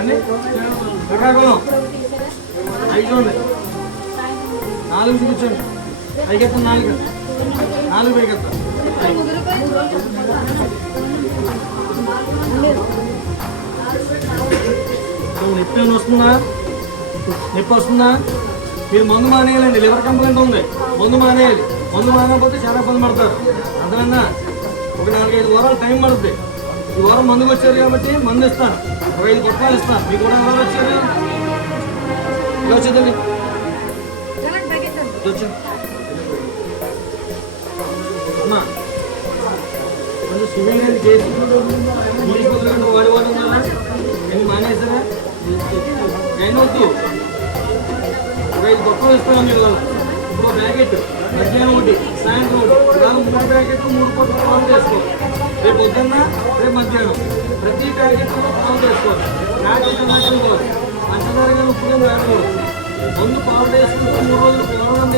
అండి శ్రీకాకుళం 5 ఉంది 4 కూర్చోండి పైకెత్తాను 4 పైకెత్తాను నొప్పి వస్తుందా మీరు మందు మానేయాలండి లివర్ కంప్లైంట్ ఉంది మందు మానేయాలి మందు మానకపోతే చాలా ఇబ్బంది పడతారు అర్థమైనా ఒక 4-5 వారాలు టైం పడుతుంది ఈ వారం మందుకు వచ్చారు కాబట్టి మందు ఇస్తాను ఒక 5 పొట్లాలు ఇస్తాను మీకు కూడా ఎవరు వచ్చారు ఇలా వచ్చేదండి అమ్మా కొంచెం సివిల్ చేసి ఇంగ్లీష్ వాడి ఉన్నారా నేను మానేసారా ఏమవుతూ ఒక 5 పొట్లాలు ఇస్తాను మీరు ఇప్పుడు ప్యాకెట్ మధ్యాహ్నం ఒకటి సాయంత్రం ఒకటి ఇవాళ 3 ప్యాకెట్లు 3 పొట్లు పాలు చేసుకోవాలి రేపు పొద్దున్న రేపు మధ్యాహ్నం ప్రతి ప్యాకెట్లో పాలు చేసుకోవాలి ప్యాకెట్ నాటుకోవాలి పంచదార కానీ ఉప్పు కానీ వాడుకోవాలి ముందు పాలు వేసుకుంటూ 3 రోజులు పోవడం